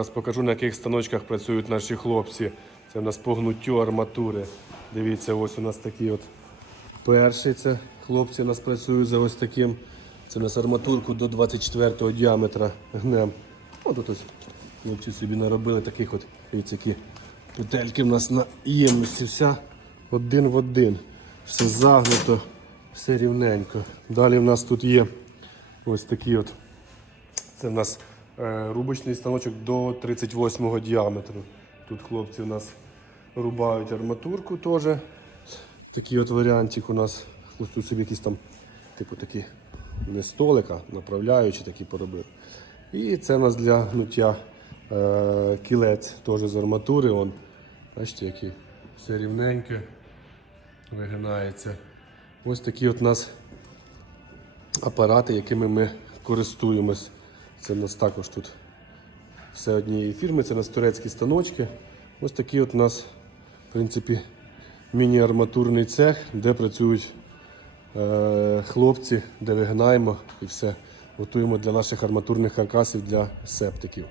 Зараз покажу, на яких станочках працюють наші хлопці. Це в нас по гнуттю арматури. Дивіться, ось у нас такі от перший. Це хлопці у нас працюють за ось таким. Це у нас арматурку до 24 діаметра гнем. От ось хлопці собі наробили таких от, які петельки в нас на ємності. Вся один в один. Все загнуто, все рівненько. Далі в нас тут є ось такі от це в нас рубочний станочок до 38 діаметру. Тут хлопці у нас рубають арматурку теж. Такий от варіантик у нас. Ось тут собі якісь там, типу такі не столик, а направляючі такі поробив. І це у нас для гнуття е, кілець теж з арматури. Он, бачите, який все рівненьке вигинається. Ось такі от у нас апарати, якими ми користуємось. Це у нас також тут все однієї фірми, це у нас турецькі станочки. Ось такий от у нас, в принципі, міні-арматурний цех, де працюють е, хлопці, де вигнаємо і все. Готуємо для наших арматурних каркасів для септиків.